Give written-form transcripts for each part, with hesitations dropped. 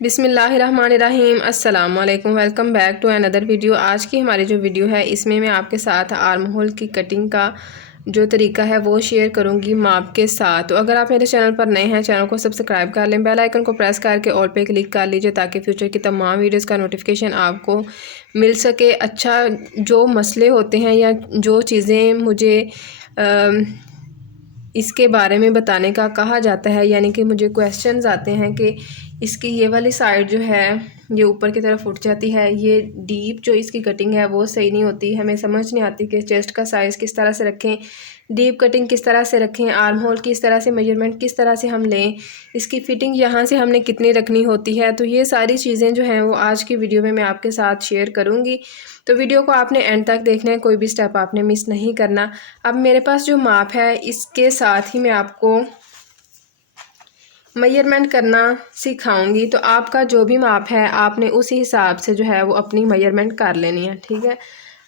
बिस्मिल्लाहिर्रहमानिर्रहीम अस्सलाम वालेकुम। Welcome back to another video. आज की हमारी जो वीडियो है इसमें मैं आपके साथ आर्म होल की कटिंग का जो तरीका है वो शेयर करूंगी माप के साथ। तो अगर आप मेरे चैनल पर नए हैं, चैनल को सब्सक्राइब कर लें, बेल आइकन को प्रेस करके ऑल पे क्लिक कर लीजिए ताकि फ्यूचर की तमाम वीडियोस का नोटिफिकेशन आपको मिल सके। अच्छा, जो मसले होते हैं या जो चीज़ें मुझे इसके बारे में बताने का कहा जाता है, यानी कि मुझे क्वेश्चंस आते हैं कि इसकी ये वाली साइड जो है ये ऊपर की तरफ उठ जाती है, ये डीप जो इसकी कटिंग है वो सही नहीं होती, हमें समझ नहीं आती कि चेस्ट का साइज़ किस तरह से रखें, डीप कटिंग किस तरह से रखें, आर्म होल की इस तरह से मेजरमेंट किस तरह से हम लें, इसकी फ़िटिंग यहाँ से हमने कितनी रखनी होती है। तो ये सारी चीज़ें जो हैं वो आज की वीडियो में मैं आपके साथ शेयर करूँगी। तो वीडियो को आपने एंड तक देखना है, कोई भी स्टेप आपने मिस नहीं करना। अब मेरे पास जो माप है इसके साथ ही मैं आपको मेजरमेंट करना सिखाऊंगी। तो आपका जो भी माप है आपने उसी हिसाब से जो है वो अपनी मेजरमेंट कर लेनी है, ठीक है।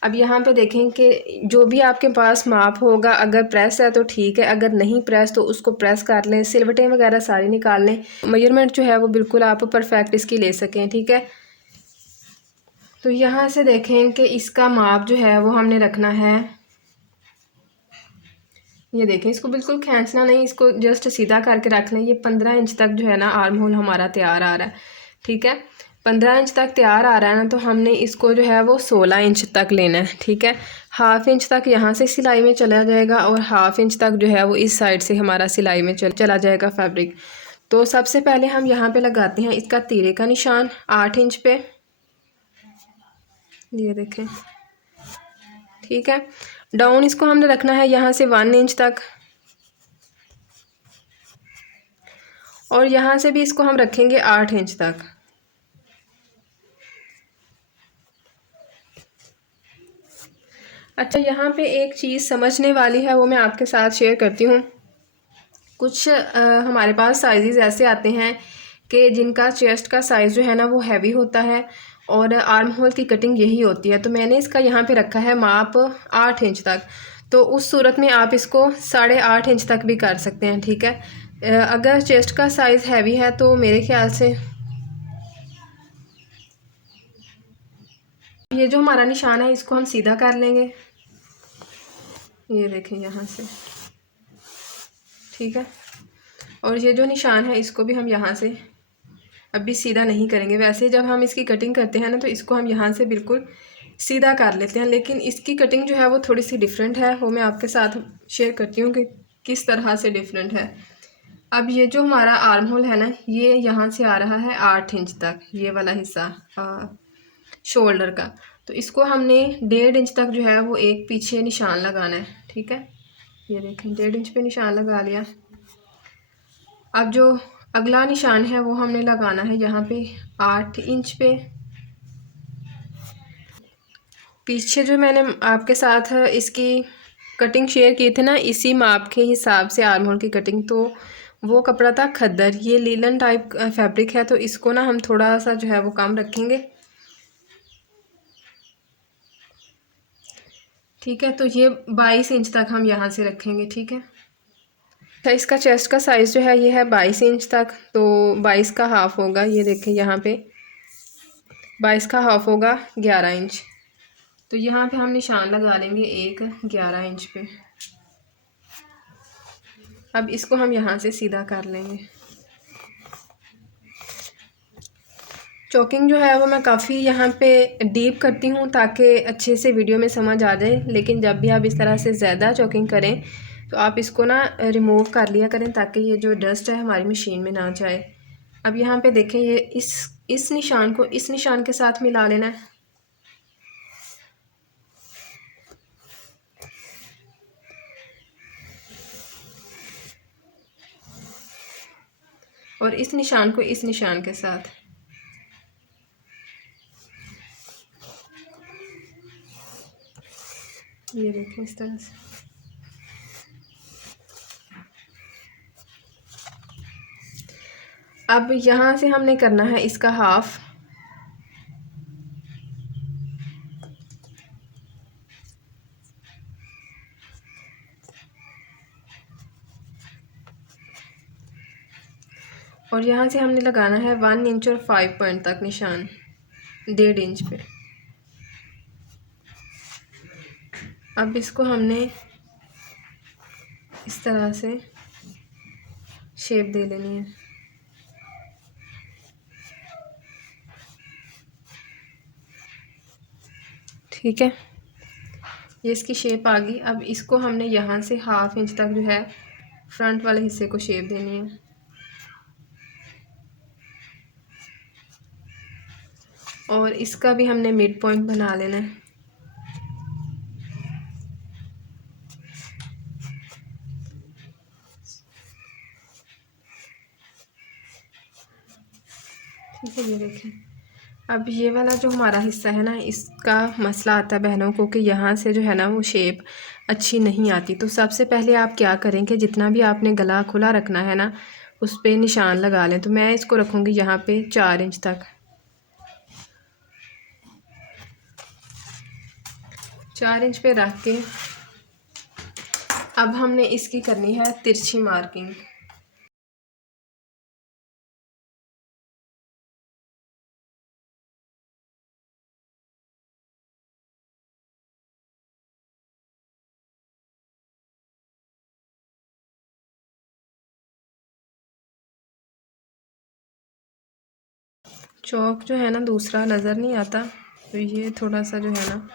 अब यहाँ पे देखें कि जो भी आपके पास माप होगा, अगर प्रेस है तो ठीक है, अगर नहीं प्रेस तो उसको प्रेस कर लें, सिलवटें वगैरह सारी निकाल लें, मेजरमेंट जो है वो बिल्कुल आप परफेक्ट इसकी ले सकें, ठीक है। तो यहाँ से देखें कि इसका माप जो है वो हमने रखना है, ये देखें, इसको बिल्कुल खींचना नहीं, इसको जस्ट सीधा करके रख लें। ये 15 इंच तक जो है ना आर्म होल हमारा तैयार आ रहा है, ठीक है। 15 इंच तक तैयार आ रहा है ना, तो हमने इसको जो है वो 16 इंच तक लेना है, ठीक है। हाफ इंच तक यहाँ से सिलाई में चला जाएगा और हाफ इंच तक जो है वो इस साइड से हमारा सिलाई में चला जाएगा फैब्रिक। तो सबसे पहले हम यहाँ पे लगाते हैं इसका तीरे का निशान 8 इंच पे, ये देखें, ठीक है। डाउन इसको हमने रखना है यहाँ से 1 इंच तक, और यहाँ से भी इसको हम रखेंगे 8 इंच तक। अच्छा, यहाँ पे एक चीज़ समझने वाली है, वो मैं आपके साथ शेयर करती हूँ। कुछ हमारे पास साइज़ ऐसे आते हैं कि जिनका चेस्ट का साइज़ जो है ना वो हैवी होता है और आर्म होल की कटिंग यही होती है। तो मैंने इसका यहाँ पे रखा है माप 8 इंच तक। तो उस सूरत में आप इसको 8.5 इंच तक भी कर सकते हैं, ठीक है। अगर चेस्ट का साइज़ हैवी है तो मेरे ख्याल से ये जो हमारा निशान है इसको हम सीधा कर लेंगे, ये देखें यहाँ से, ठीक है। और ये जो निशान है इसको भी हम यहाँ से अभी सीधा नहीं करेंगे। वैसे जब हम इसकी कटिंग करते हैं ना तो इसको हम यहाँ से बिल्कुल सीधा कर लेते हैं, लेकिन इसकी कटिंग जो है वो थोड़ी सी डिफरेंट है, वो मैं आपके साथ शेयर करती हूँ कि किस तरह से डिफरेंट है। अब ये जो हमारा आर्म होल है ना, ये यहाँ से आ रहा है 8 इंच तक, ये वाला हिस्सा शोल्डर का। तो इसको हमने 1.5 इंच तक जो है वो एक पीछे निशान लगाना है, ठीक है। ये देखें, 1.5 इंच पे निशान लगा लिया। अब जो अगला निशान है वो हमने लगाना है यहाँ पे 8 इंच पे। पीछे जो मैंने आपके साथ इसकी कटिंग शेयर की थी ना, इसी माप के हिसाब से आर्म होल की कटिंग, तो वो कपड़ा था खद्दर, ये लीलन टाइप फैब्रिक है, तो इसको ना हम थोड़ा सा जो है वो कम रखेंगे, ठीक है। तो ये 22 इंच तक हम यहाँ से रखेंगे, ठीक है। अच्छा, इसका चेस्ट का साइज़ जो है ये है 22 इंच तक, तो 22 का हाफ होगा, ये देखें यहाँ पे 22 का हाफ होगा 11 इंच। तो यहाँ पे हम निशान लगा लेंगे एक 11 इंच पे। अब इसको हम यहाँ से सीधा कर लेंगे। चॉकिंग जो है वो मैं काफ़ी यहाँ पे डीप करती हूँ ताकि अच्छे से वीडियो में समझ आ जाए, लेकिन जब भी आप इस तरह से ज़्यादा चॉकिंग करें तो आप इसको ना रिमूव कर लिया करें ताकि ये जो डस्ट है हमारी मशीन में ना जाए। अब यहाँ पे देखें, ये इस निशान को इस निशान के साथ मिला लेना है, और इस निशान को इस निशान के साथ। ये देखें इस तरह से। अब यहाँ से हमने करना है इसका हाफ, और यहाँ से हमने लगाना है 1 इंच और 5 पॉइंट तक निशान, 1.5 इंच पे। अब इसको हमने इस तरह से शेप दे लेनी है। ठीक है, ये इसकी शेप आ गई। अब इसको हमने यहाँ से 1/2 इंच तक जो है फ्रंट वाले हिस्से को शेप देनी है। और इसका भी हमने मिड पॉइंट बना लेना है। ठीक है, ये देखें। अब ये वाला जो हमारा हिस्सा है ना, इसका मसला आता है बहनों को कि यहाँ से जो है ना वो शेप अच्छी नहीं आती। तो सबसे पहले आप क्या करें कि जितना भी आपने गला खुला रखना है ना, उस पर निशान लगा लें। तो मैं इसको रखूँगी यहाँ पे 4 इंच तक। 4 इंच पे रख के अब हमने इसकी करनी है तिरछी मार्किंग। चौक जो है ना दूसरा नज़र नहीं आता, तो ये थोड़ा सा जो है ना,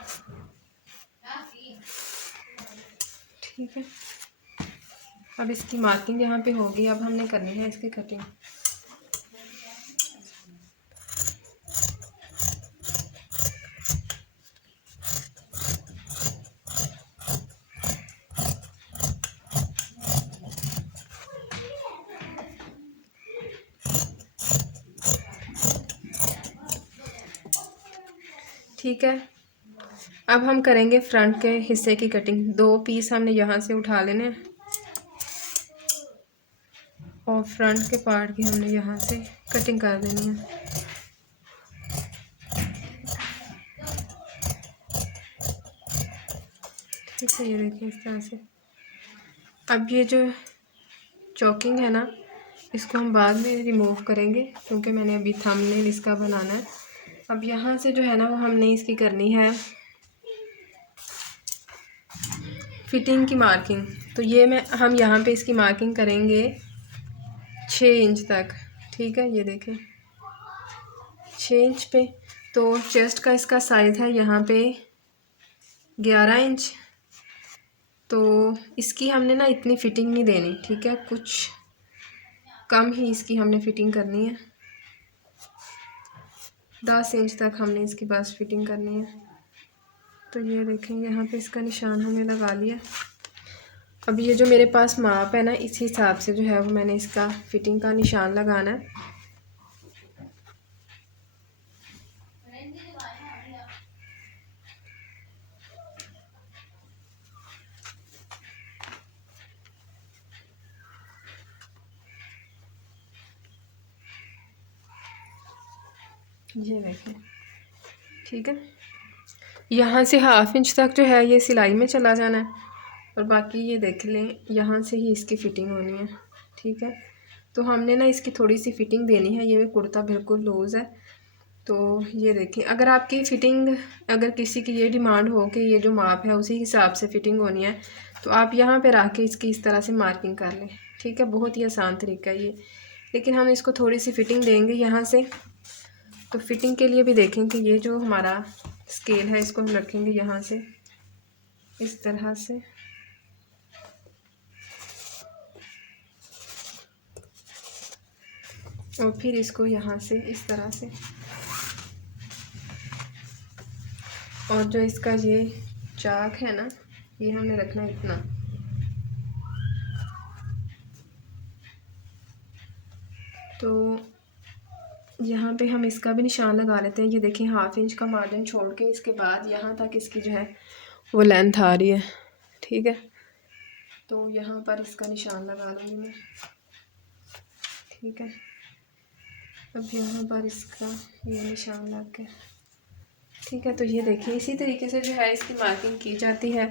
ठीक है। अब इसकी मार्किंग यहाँ पे होगी। अब हमने करनी है इसकी कटिंग। ठीक है, अब हम करेंगे फ्रंट के हिस्से की कटिंग। 2 पीस हमने यहाँ से उठा लेने हैं और फ्रंट के पार्ट की हमने यहाँ से कटिंग कर देनी है। ठीक है, ये देखिए इस तरह से। अब ये जो चॉकिंग है ना, इसको हम बाद में रिमूव करेंगे क्योंकि मैंने अभी थंबनेल इसका बनाना है। अब यहाँ से जो है ना वो हमने इसकी करनी है फिटिंग की मार्किंग। तो ये हम यहाँ पे इसकी मार्किंग करेंगे 6 इंच तक। ठीक है, ये देखें 6 इंच पे। तो चेस्ट का इसका साइज़ है यहाँ पे 11 इंच। तो इसकी हमने ना इतनी फ़िटिंग नहीं देनी, ठीक है, कुछ कम ही इसकी हमने फ़िटिंग करनी है। 10 इंच तक हमने इसकी बस फिटिंग करनी है। तो ये देखें यहाँ पे इसका निशान हमने लगा लिया। अब ये जो मेरे पास माप है ना, इस हिसाब से जो है वो मैंने इसका फिटिंग का निशान लगाना है। ये देखें, ठीक है, यहाँ से 1/2 इंच तक जो है ये सिलाई में चला जाना है और बाकी ये देख लें यहाँ से ही इसकी फ़िटिंग होनी है। ठीक है, तो हमने ना इसकी थोड़ी सी फ़िटिंग देनी है। ये कुर्ता बिल्कुल लूज़ है, तो ये देखें अगर आपकी फ़िटिंग, अगर किसी की ये डिमांड हो कि ये जो माप है उसी हिसाब से फ़िटिंग होनी है, तो आप यहाँ पे रख के इसकी इस तरह से मार्किंग कर लें। ठीक है, बहुत ही आसान तरीका है ये, लेकिन हम इसको थोड़ी सी फ़िटिंग देंगे यहाँ से। तो फिटिंग के लिए भी देखें कि ये जो हमारा स्केल है इसको हम रखेंगे यहाँ से इस तरह से, और फिर इसको यहाँ से इस तरह से, और जो इसका ये चाक है ना, ये हमने रखना इतना। तो यहाँ पे हम इसका भी निशान लगा लेते हैं। ये देखें 1/2 इंच का मार्जिन छोड़ के इसके बाद यहाँ तक इसकी जो है वो लेंथ आ रही है। ठीक है, तो यहाँ पर इसका निशान लगा लूँगी मैं। ठीक है, अब यहाँ पर इसका ये निशान लग गया। ठीक है, तो ये देखिए इसी तरीके से जो है इसकी मार्किंग की जाती है।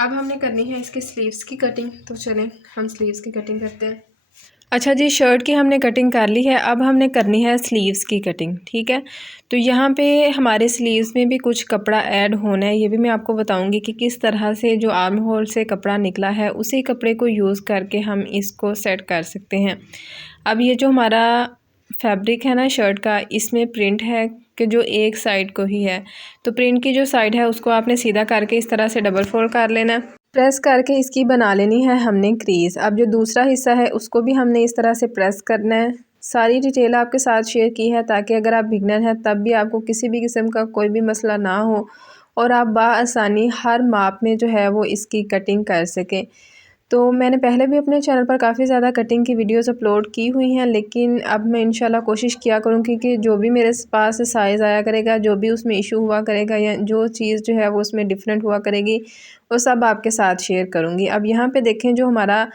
अब हमने करनी है इसके स्लीव्स की कटिंग, तो चलें हम स्लीव्स की कटिंग करते हैं। अच्छा जी, शर्ट की हमने कटिंग कर ली है, अब हमने करनी है स्लीव्स की कटिंग, ठीक है। तो यहाँ पे हमारे स्लीव्स में भी कुछ कपड़ा ऐड होना है, ये भी मैं आपको बताऊंगी कि किस तरह से जो आर्म होल से कपड़ा निकला है उसी कपड़े को यूज़ करके हम इसको सेट कर सकते हैं। अब ये जो हमारा फैब्रिक है ना शर्ट का, इसमें प्रिंट है कि जो एक साइड को ही है, तो प्रिंट की जो साइड है उसको आपने सीधा करके इस तरह से डबल फोल्ड कर लेना है। प्रेस करके इसकी बना लेनी है हमने क्रीज़। अब जो दूसरा हिस्सा है उसको भी हमने इस तरह से प्रेस करना है। सारी डिटेल आपके साथ शेयर की है ताकि अगर आप बिगनर हैं तब भी आपको किसी भी किस्म का कोई भी मसला ना हो और आप बाआसानी हर माप में जो है वो इसकी कटिंग कर सकें। तो मैंने पहले भी अपने चैनल पर काफ़ी ज़्यादा कटिंग की वीडियोस अपलोड की हुई हैं, लेकिन अब मैं इंशाल्लाह कोशिश किया करूँगी कि जो भी मेरे पास साइज़ आया करेगा, जो भी उसमें इशू हुआ करेगा या जो चीज़ जो है वो उसमें डिफरेंट हुआ करेगी, वो सब आपके साथ शेयर करूँगी। अब यहाँ पे देखें, जो हमारा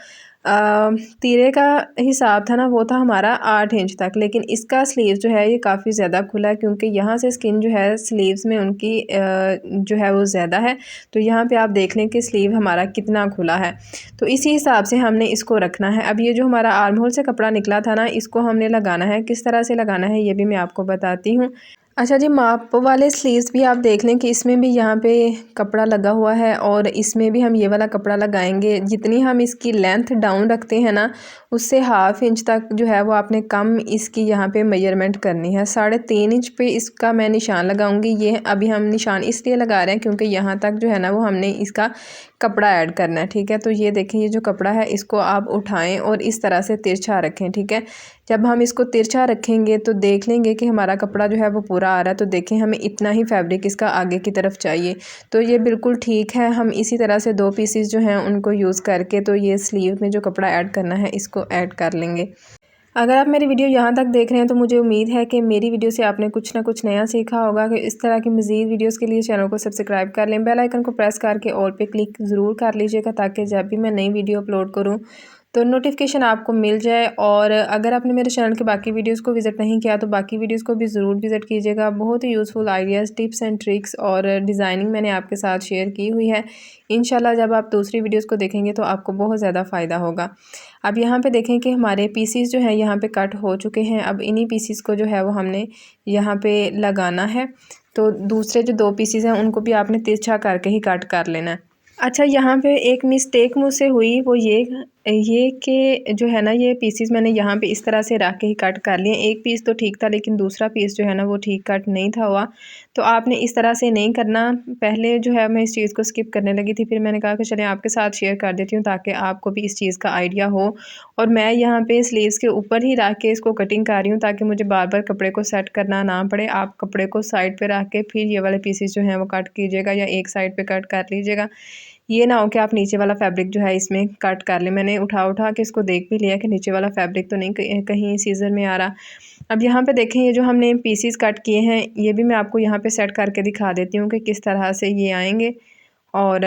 तीरे का हिसाब था ना वो था हमारा 8 इंच तक, लेकिन इसका स्लीव जो है ये काफ़ी ज़्यादा खुला है क्योंकि यहाँ से स्किन जो है स्लीव्स में उनकी जो है वो ज़्यादा है। तो यहाँ पे आप देख लें कि स्लीव हमारा कितना खुला है, तो इसी हिसाब से हमने इसको रखना है। अब ये जो हमारा आर्म होल से कपड़ा निकला था ना, इसको हमने लगाना है। किस तरह से लगाना है ये भी मैं आपको बताती हूँ। अच्छा जी, माप वाले स्लीव्स भी आप देख लें कि इसमें भी यहाँ पे कपड़ा लगा हुआ है और इसमें भी हम ये वाला कपड़ा लगाएंगे। जितनी हम इसकी लेंथ डाउन रखते हैं ना, उससे हाफ इंच तक जो है वो आपने कम इसकी यहाँ पे मेजरमेंट करनी है। 3.5 इंच पे इसका मैं निशान लगाऊंगी। ये अभी हम निशान इसलिए लगा रहे हैं क्योंकि यहाँ तक जो है ना वो हमने इसका कपड़ा ऐड करना है, ठीक है। तो ये देखें, ये जो कपड़ा है इसको आप उठाएं और इस तरह से तिरछा रखें, ठीक है। जब हम इसको तिरछा रखेंगे तो देख लेंगे कि हमारा कपड़ा जो है वो पूरा आ रहा है। तो देखें, हमें इतना ही फैब्रिक इसका आगे की तरफ चाहिए, तो ये बिल्कुल ठीक है। हम इसी तरह से 2 पीसेस जो हैं उनको यूज़ करके तो ये स्लीव में जो कपड़ा ऐड करना है इसको ऐड कर लेंगे। अगर आप मेरी वीडियो यहाँ तक देख रहे हैं तो मुझे उम्मीद है कि मेरी वीडियो से आपने कुछ ना कुछ नया सीखा होगा। कि इस तरह की मज़ीद वीडियोस के लिए चैनल को सब्सक्राइब कर लें, बेल आइकन को प्रेस करके ऑल पे क्लिक ज़रूर कर लीजिएगा ताकि जब भी मैं नई वीडियो अपलोड करूँ तो नोटिफिकेशन आपको मिल जाए। और अगर आपने मेरे चैनल के बाकी वीडियोस को विज़िट नहीं किया तो बाकी वीडियोस को भी ज़रूर विज़िट कीजिएगा। बहुत ही useful ideas, tips and tricks और डिज़ाइनिंग मैंने आपके साथ शेयर की हुई है। इंशाल्लाह जब आप दूसरी वीडियोस को देखेंगे तो आपको बहुत ज़्यादा फ़ायदा होगा। अब यहाँ पे देखें कि हमारे पीसीस जो हैं यहाँ पे कट हो चुके हैं। अब इन्हीं पीसीस को जो है वो हमने यहाँ पे लगाना है। तो दूसरे जो 2 पीसीस हैं उनको भी आपने तिरछा करके ही कट कर लेना है। अच्छा, यहाँ पे एक मिस्टेक मुझसे हुई, वो ये कि जो है ना ये पीसीस मैंने यहाँ पे इस तरह से रख के ही कट कर लिए। एक पीस तो ठीक था लेकिन दूसरा पीस जो है ना वो ठीक कट नहीं था हुआ। तो आपने इस तरह से नहीं करना। पहले जो है मैं इस चीज़ को स्किप करने लगी थी, फिर मैंने कहा कि चलें आपके साथ शेयर कर देती हूँ ताकि आपको भी इस चीज़ का आइडिया हो। और मैं यहाँ पे स्लीव्स के ऊपर ही रख के इसको कटिंग कर रही हूँ ताकि मुझे बार बार कपड़े को सेट करना ना पड़े। आप कपड़े को साइड पर रख के फिर ये वाले पीसेस जो हैं वो कट कीजिएगा या एक साइड पर कट कर लीजिएगा। ये ना हो कि आप नीचे वाला फैब्रिक जो है इसमें कट कर लें। मैंने उठा के इसको देख भी लिया कि नीचे वाला फैब्रिक तो नहीं कहीं सीजर में आ रहा। अब यहाँ पे देखें, ये जो हमने पीसीस कट किए हैं ये भी मैं आपको यहाँ पे सेट करके दिखा देती हूँ कि किस तरह से ये आएंगे। और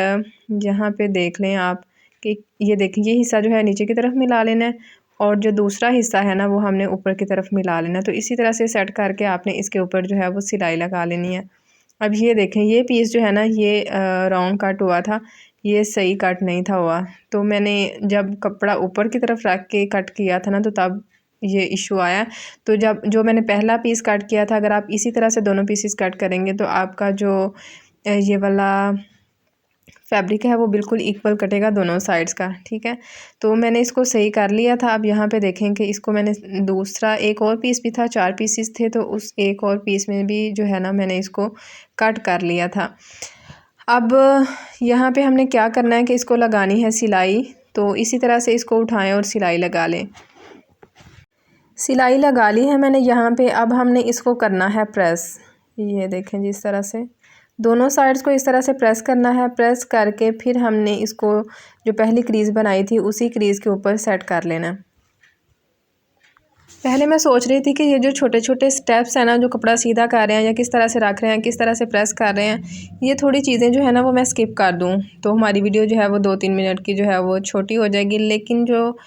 यहाँ पे देख लें आप कि ये देखें, ये हिस्सा जो है नीचे की तरफ मिला लेना है और जो दूसरा हिस्सा है ना वो हमने ऊपर की तरफ मिला लेना है। तो इसी तरह से सेट करके आपने इसके ऊपर जो है वो सिलाई लगा लेनी है। अब ये देखें, ये पीस जो है ना ये रॉन्ग कट हुआ था, ये सही कट नहीं था हुआ। तो मैंने जब कपड़ा ऊपर की तरफ रख के कट किया था ना तो तब ये इशू आया। तो जब जो मैंने पहला पीस कट किया था, अगर आप इसी तरह से दोनों पीसेस कट करेंगे तो आपका जो ये वाला फैब्रिक है वो बिल्कुल इक्वल कटेगा दोनों साइड्स का, ठीक है। तो मैंने इसको सही कर लिया था। अब यहाँ पे देखें कि इसको मैंने दूसरा एक और पीस भी था, 4 पीसेस थे, तो उस एक और पीस में भी जो है ना मैंने इसको कट कर लिया था। अब यहाँ पे हमने क्या करना है कि इसको लगानी है सिलाई। तो इसी तरह से इसको उठाएं और सिलाई लगा लें। सिलाई लगा ली है मैंने यहाँ पे। अब हमने इसको करना है प्रेस। ये देखें जी, इस तरह से दोनों साइड्स को इस तरह से प्रेस करना है। प्रेस करके फिर हमने इसको जो पहली क्रीज़ बनाई थी उसी क्रीज़ के ऊपर सेट कर लेना। पहले मैं सोच रही थी कि ये जो छोटे छोटे स्टेप्स हैं ना, जो कपड़ा सीधा कर रहे हैं या किस तरह से रख रहे हैं, किस तरह से प्रेस कर रहे हैं, ये थोड़ी चीज़ें जो है ना वो मैं स्किप कर दूं तो हमारी वीडियो जो है वो 2-3 मिनट की जो है वो छोटी हो जाएगी। लेकिन जो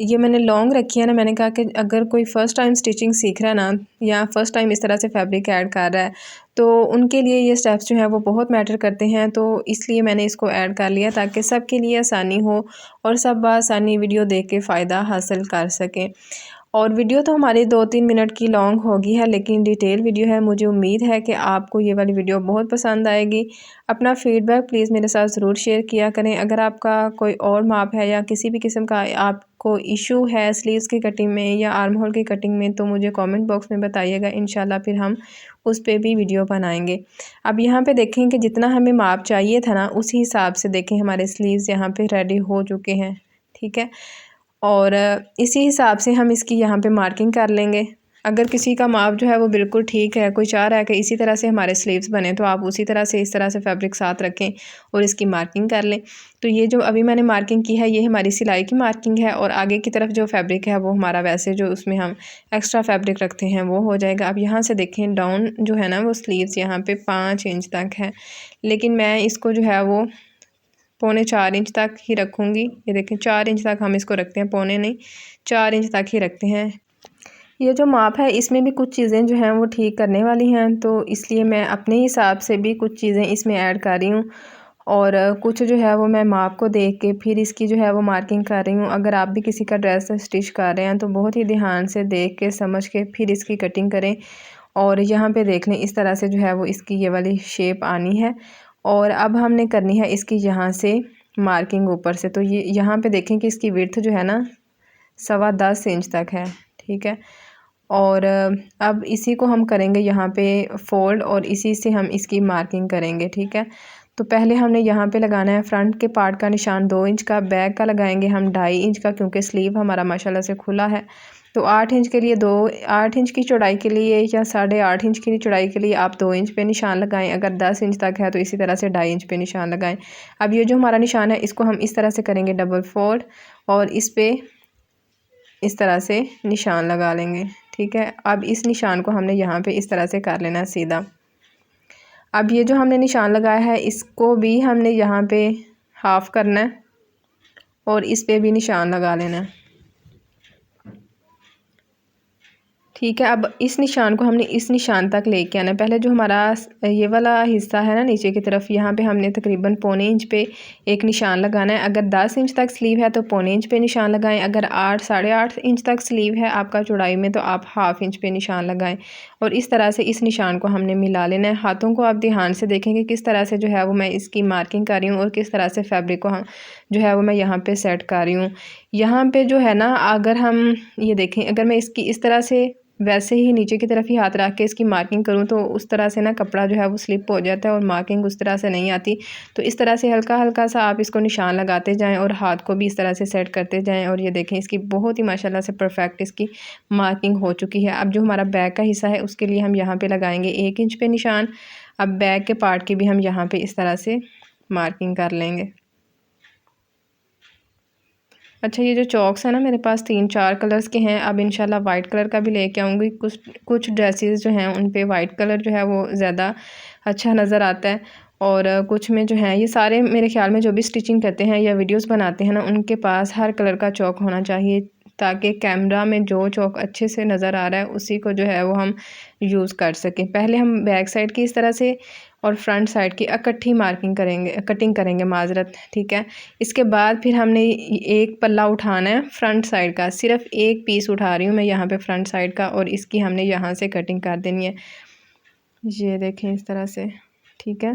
ये मैंने लॉन्ग रखी है ना, मैंने कहा कि अगर कोई फ़र्स्ट टाइम स्टिचिंग सीख रहा है ना, या फ़र्स्ट टाइम इस तरह से फैब्रिक ऐड कर रहा है, तो उनके लिए ये स्टेप्स जो हैं वो बहुत मैटर करते हैं। तो इसलिए मैंने इसको ऐड कर लिया ताकि सबके लिए आसानी हो और सब आसानी वीडियो देख के फ़ायदा हासिल कर सकें। और वीडियो तो हमारी 2-3 मिनट की लॉन्ग होगी है, लेकिन डिटेल वीडियो है। मुझे उम्मीद है कि आपको ये वाली वीडियो बहुत पसंद आएगी। अपना फ़ीडबैक प्लीज़ मेरे साथ ज़रूर शेयर किया करें। अगर आपका कोई और माप है या किसी भी किस्म का आपको इशू है स्लीव्स की कटिंग में या आर्म होल की कटिंग में, तो मुझे कमेंट बॉक्स में बताइएगा। इंशाल्लाह फिर हम उस पे भी वीडियो बनाएंगे। अब यहाँ पे देखें कि जितना हमें माप चाहिए था ना, उसी हिसाब से देखें हमारे स्लीव्स यहाँ पे रेडी हो चुके हैं। ठीक है, और इसी हिसाब से हम इसकी यहाँ पे मार्किंग कर लेंगे। अगर किसी का माप जो है वो बिल्कुल ठीक है, कोई चाह रहा है कि इसी तरह से हमारे स्लीव्स बने, तो आप उसी तरह से इस तरह से फैब्रिक साथ रखें और इसकी मार्किंग कर लें। तो ये जो अभी मैंने मार्किंग की है, ये हमारी सिलाई की मार्किंग है, और आगे की तरफ जो फैब्रिक है वो हमारा वैसे जो उसमें हम एक्स्ट्रा फैब्रिक रखते हैं वो हो जाएगा। अब यहाँ से देखें डाउन जो है ना, वो स्लीव्स यहाँ पे 5 इंच तक है, लेकिन मैं इसको जो है वो 3.25 इंच तक ही रखूँगी। ये देखें 4 इंच तक हम इसको रखते हैं, पौने नहीं 4 इंच तक ही रखते हैं। ये जो माप है इसमें भी कुछ चीज़ें जो हैं वो ठीक करने वाली हैं, तो इसलिए मैं अपने हिसाब से भी कुछ चीज़ें इसमें ऐड कर रही हूँ, और कुछ जो है वो मैं माप को देख के फिर इसकी जो है वो मार्किंग कर रही हूँ। अगर आप भी किसी का ड्रेस स्टिच कर रहे हैं तो बहुत ही ध्यान से देख के समझ के फिर इसकी कटिंग करें। और यहाँ पे देख लें, इस तरह से जो है वो इसकी ये वाली शेप आनी है। और अब हमने करनी है इसकी यहाँ से मार्किंग ऊपर से। तो ये यहाँ पे देखें कि इसकी विड्थ जो है ना 10.25 इंच तक है। ठीक है, और अब इसी को हम करेंगे यहाँ पे फोल्ड, और इसी से हम इसकी मार्किंग करेंगे। ठीक है, तो पहले हमने यहाँ पे लगाना है फ्रंट के पार्ट का निशान 2 इंच का, बैक का लगाएंगे हम 2.5 इंच का, क्योंकि स्लीव हमारा माशाल्लाह से खुला है। तो 8 इंच के लिए 8 इंच की चौड़ाई के लिए या 8.5 इंच की चौड़ाई के लिए आप 2 इंच पे निशान लगाएं। अगर 10 इंच तक है तो इसी तरह से 2.5 इंच पे निशान लगाएं। अब ये जो हमारा निशान है इसको हम इस तरह से करेंगे डबल फोल्ड, और इस पे इस तरह से निशान लगा लेंगे। ठीक है, अब इस निशान को हमने यहाँ पे इस तरह से कर लेना है सीधा। अब ये जो हमने निशान लगाया है इसको भी हमने यहाँ पे हाफ़ करना है, और इस पे भी निशान लगा लेना है। ठीक है, अब इस निशान को हमने इस निशान तक लेके आना है। पहले जो हमारा ये वाला हिस्सा है ना नीचे की तरफ, यहाँ पे हमने तकरीबन 1.25 इंच पे एक निशान लगाना है। अगर 10 इंच तक स्लीव है तो 1.25 इंच पे निशान लगाएं। अगर 8-8.5 इंच तक स्लीव है आपका चौड़ाई में, तो आप हाफ़ इंच पे निशान लगाएं। और इस तरह से इस निशान को हमने मिला लेना है। हाथों को आप ध्यान से देखेंगे किस तरह से जो है वो मैं इसकी मार्किंग कर रही हूँ, और किस तरह से फैब्रिक को हम जो है वो मैं यहाँ पे सेट कर रही हूँ। यहाँ पे जो है ना, अगर हम ये देखें, अगर मैं इसकी इस तरह से वैसे ही नीचे की तरफ ही हाथ रख के इसकी मार्किंग करूँ, तो उस तरह से ना कपड़ा जो है वो स्लिप हो जाता है और मार्किंग उस तरह से नहीं आती। तो इस तरह से हल्का हल्का सा आप इसको निशान लगाते जाएं और हाथ को भी इस तरह से सेट करते जाएं। और ये देखें इसकी बहुत ही माशाल्लाह से परफेक्ट इसकी मार्किंग हो चुकी है। अब जो हमारा बैक का हिस्सा है उसके लिए हम यहाँ पे लगाएंगे 1 इंच पे निशान। अब बैक के पार्ट की भी हम यहाँ पे इस तरह से मार्किंग कर लेंगे। अच्छा, ये जो चॉक्स है ना मेरे पास 3-4 कलर्स के हैं। अब इंशाल्लाह वाइट कलर का भी लेके आऊँगी। कुछ ड्रेसेस जो हैं उन पे वाइट कलर जो है वो ज़्यादा अच्छा नज़र आता है, और कुछ में जो है ये सारे मेरे ख्याल में जो भी स्टिचिंग करते हैं या वीडियोस बनाते हैं ना, उनके पास हर कलर का चॉक होना चाहिए, ताकि कैमरा में जो चॉक अच्छे से नज़र आ रहा है उसी को जो है वो हम यूज़ कर सकें। पहले हम बैक साइड की इस तरह से और फ्रंट साइड की इकट्ठी मार्किंग करेंगे, कटिंग करेंगे माजरत। ठीक है, इसके बाद फिर हमने एक पल्ला उठाना है फ्रंट साइड का, सिर्फ एक पीस उठा रही हूँ मैं यहाँ पे फ्रंट साइड का, और इसकी हमने यहाँ से कटिंग कर देनी है। ये देखें इस तरह से। ठीक है,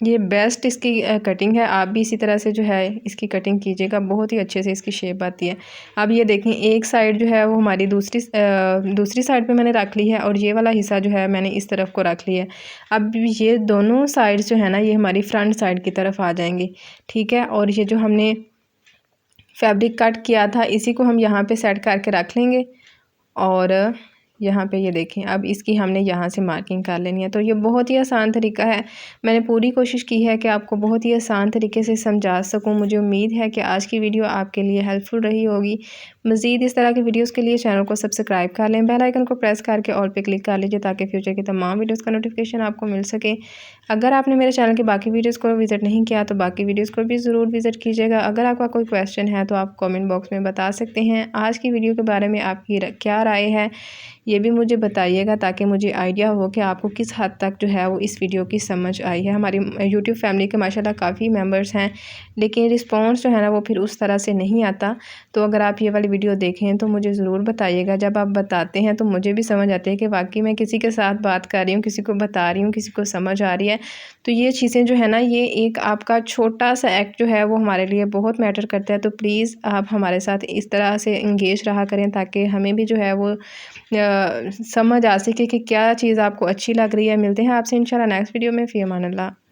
ये बेस्ट इसकी कटिंग है। आप भी इसी तरह से जो है इसकी कटिंग कीजिएगा, बहुत ही अच्छे से इसकी शेप आती है। अब ये देखें एक साइड जो है वो हमारी दूसरी साइड पे मैंने रख ली है, और ये वाला हिस्सा जो है मैंने इस तरफ को रख लिया है। अब ये दोनों साइड्स जो है ना ये हमारी फ्रंट साइड की तरफ आ जाएंगी। ठीक है, और ये जो हमने फैब्रिक कट किया था इसी को हम यहाँ पर सेट करके रख लेंगे, और यहाँ पे ये देखें, अब इसकी हमने यहाँ से मार्किंग कर लेनी है। तो ये बहुत ही आसान तरीका है। मैंने पूरी कोशिश की है कि आपको बहुत ही आसान तरीके से समझा सकूँ। मुझे उम्मीद है कि आज की वीडियो आपके लिए हेल्पफुल रही होगी। मज़ीद इस तरह की वीडियोस के लिए चैनल को सब्सक्राइब कर लें, बेल आइकन को प्रेस करके ऑल पे क्लिक कर लीजिए ताकि फ्यूचर की तमाम वीडियोस का नोटिफिकेशन आपको मिल सके। अगर आपने मेरे चैनल के बाकी वीडियोस को विज़िट नहीं किया तो बाकी वीडियोस को भी ज़रूर विज़िट कीजिएगा। अगर आपका कोई क्वेश्चन है तो आप कमेंट बॉक्स में बता सकते हैं। आज की वीडियो के बारे में आपकी क्या राय है ये भी मुझे बताइएगा ताकि मुझे आइडिया हो कि आपको किस हद तक जो है वो इस वीडियो की समझ आई है। हमारी यूट्यूब फैमिली के माशाल्लाह काफ़ी मेंबर्स हैं, लेकिन रिस्पांस जो है ना वो फिर उस तरह से नहीं आता। तो अगर आप ये वाली वीडियो देखें तो मुझे ज़रूर बताइएगा। जब आप बताते हैं तो मुझे भी समझ आती है कि वाकई मैं किसी के साथ बात कर रही हूँ, किसी को बता रही हूँ, किसी को समझ आ रही है। तो ये चीज़ें जो है ना, ये एक आपका छोटा सा एक्ट जो है वो हमारे लिए बहुत मैटर करता है। तो प्लीज़ आप हमारे साथ इस तरह से इंगेज रहा करें ताकि हमें भी जो है वो समझ आ सके कि क्या चीज़ आपको अच्छी लग रही है। मिलते हैं आपसे इंशाल्लाह नेक्स्ट वीडियो में। फ़ी अमान अल्लाह।